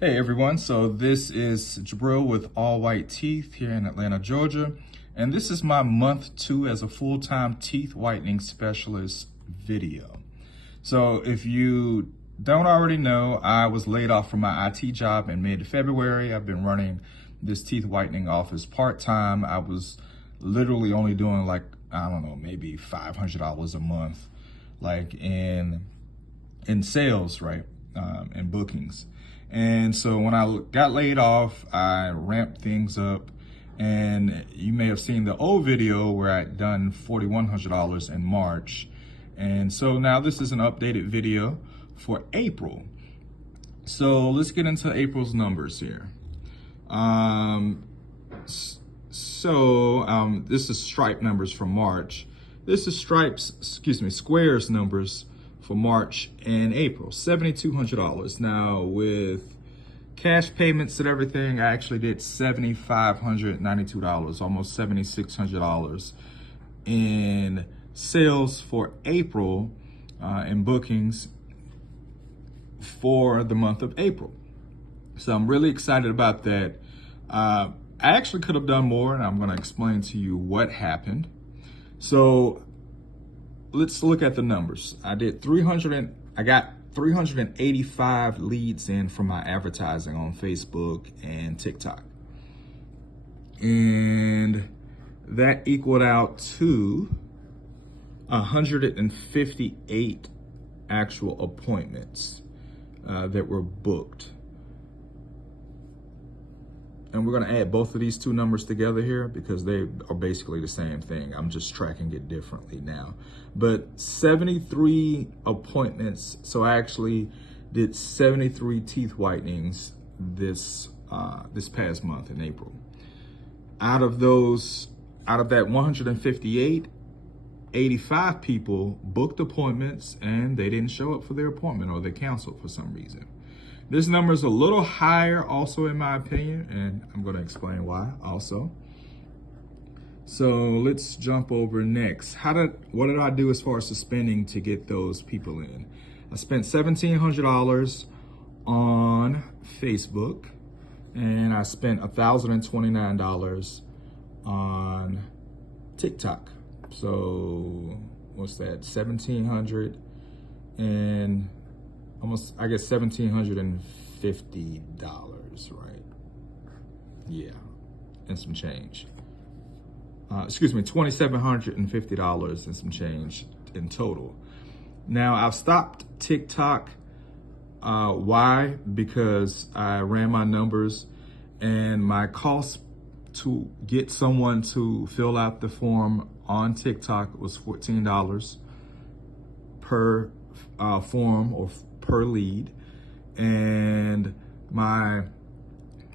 Hey everyone, so this is Jabril with All White Teeth here in Atlanta, Georgia. And this is my month 2 as a full-time teeth whitening specialist video. So if you don't already know, I was laid off from my IT job in mid-February. I've been running this teeth whitening office part-time. I was literally only doing I don't know, maybe $500 a month, like in sales, right? And bookings. And so when I got laid off, I ramped things up. And you may have seen the old video where I'd done $4,100 in March. And so now this is an updated video for April. So let's get into April's numbers here. This is Stripe numbers from March. This is Square's numbers for March and April, $7,200. Now with cash payments and everything, I actually did $7,592, almost $7,600 in sales for April and bookings for the month of April. So I'm really excited about that. I actually could have done more, and I'm going to explain to you what happened. So let's look at the numbers. I got 385 leads in from my advertising on Facebook and TikTok. And that equaled out to 158 actual appointments that were booked. And we're gonna add both of these two numbers together here because they are basically the same thing. I'm just tracking it differently now. But 73 appointments. So I actually did 73 teeth whitenings this past month in April. Out of that 158, 85 people booked appointments and they didn't show up for their appointment, or they canceled for some reason. This number is a little higher also in my opinion, and I'm going to explain why also. So let's jump over next. What did I do as far as the spending to get those people in? I spent $1,700 on Facebook, and I spent $1,029 on TikTok. So what's that? $1,700 and almost, I guess, $1,750, right? Yeah, and some change. $2,750 and some change in total. Now I've stopped TikTok. Why? Because I ran my numbers, and my cost to get someone to fill out the form on TikTok was $14 per form or per lead, and my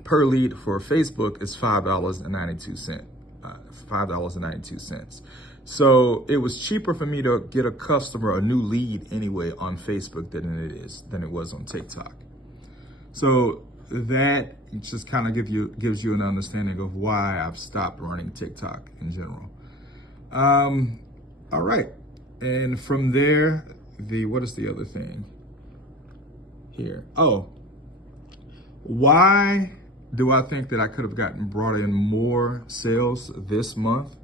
per lead for Facebook is $5.92. $5.92. So it was cheaper for me to get a customer, a new lead anyway, on Facebook than it was on TikTok. So that just kind of gives you an understanding of why I've stopped running TikTok in general. All right, and from there, what is the other thing here? Oh, why do I think that I could have brought in more sales this month?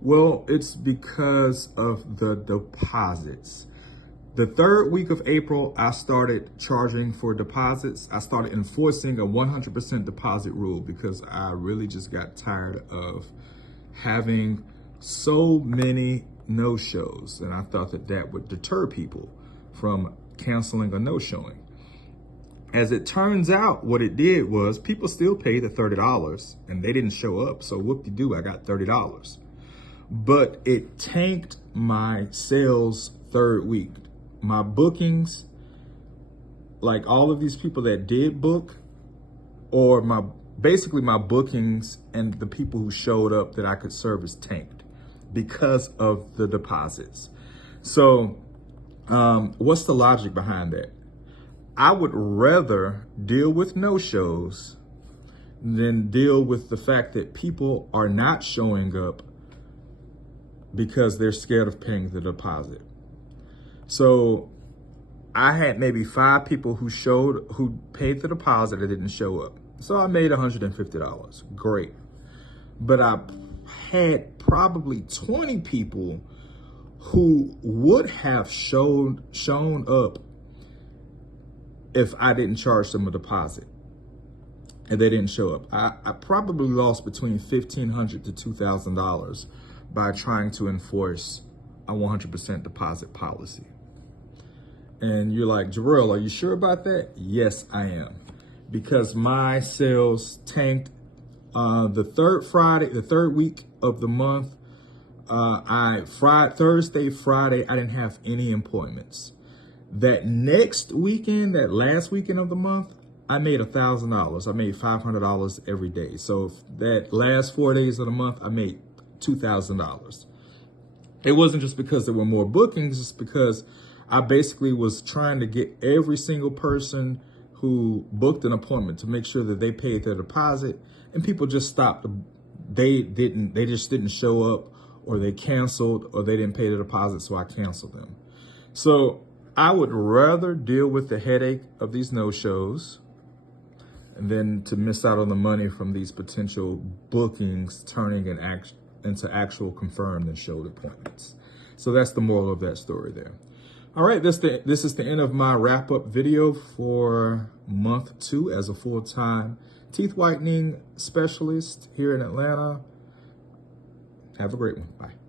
Well, it's because of the deposits. The third week of April, I started charging for deposits. I started enforcing a 100% deposit rule because I really just got tired of having so many no-shows, and I thought that would deter people from canceling or no-showing. As it turns out, what it did was people still paid the $30 and they didn't show up. So whoop-de-doo, I got $30. But it tanked my sales third week. My bookings, like all of these people that did book, or basically my bookings and the people who showed up that I could service tanked because of the deposits. So what's the logic behind that? I would rather deal with no-shows than deal with the fact that people are not showing up because they're scared of paying the deposit. So I had maybe 5 people who paid the deposit that didn't show up. So I made $150. Great. But I had probably 20 people who would have shown up if I didn't charge them a deposit and they didn't show up. I probably lost between $1,500 to $2,000 by trying to enforce a 100% deposit policy. And you're like, Jarrell, are you sure about that? Yes, I am. Because my sales tanked the third week of the month. Thursday, Friday, I didn't have any appointments. That next weekend, that last weekend of the month, I made $1,000. I made $500 every day. So that last 4 days of the month, I made $2,000. It wasn't just because there were more bookings, it's because I basically was trying to get every single person who booked an appointment to make sure that they paid their deposit, and people just stopped. They just didn't show up, or they canceled, or they didn't pay the deposit, so I canceled them. So I would rather deal with the headache of these no-shows than to miss out on the money from these potential bookings turning into actual confirmed and showed appointments. So that's the moral of that story there. All right, this is the end of my wrap-up video for month 2 as a full-time teeth whitening specialist here in Atlanta. Have a great one. Bye.